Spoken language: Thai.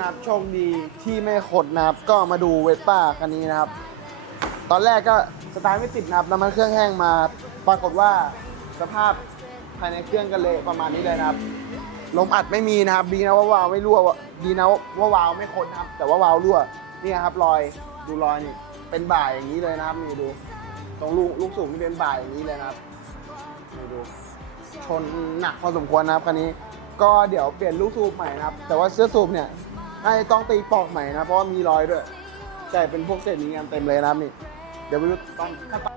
นะครับโชคดีที่ไม่ขดนะครับก็มาดูเวสป้าคันนี้นะครับตอนแรกก็สตาร์ทไม่ติดนะครับน้ำมันเครื่องแห้งมาปรากฏว่าสภาพภายในเครื่องกันเลยประมาณนี้เลยนะครับลมอัดไม่มีนะครับดีนะว่าวาล์วไม่รั่วดีนะว่าวาล์วไม่ขดนะครับแต่ว่าวาล์วรั่วนี่ครับรอยดูรอยนี่เป็นบ่ายอย่างนี้เลยนะครับนี่ดูตรงลูกสูบนี่เป็นบ่ายอย่างนี้เลยนะครับนี่ดูชนหนักพอสมควรนะครับคันนี้ก็เดี๋ยวเปลี่ยนลูกสูบใหม่นะครับแต่ว่าเสื้อสูบเนี่ยน่าจะต้องตีปอกใหม่นะเพราะว่ามีรอยด้วยใช่เป็นพวกเศษนี้กันเต็มเลยนะครับนี่เดี๋ยวไปดูตอนขั้นตอน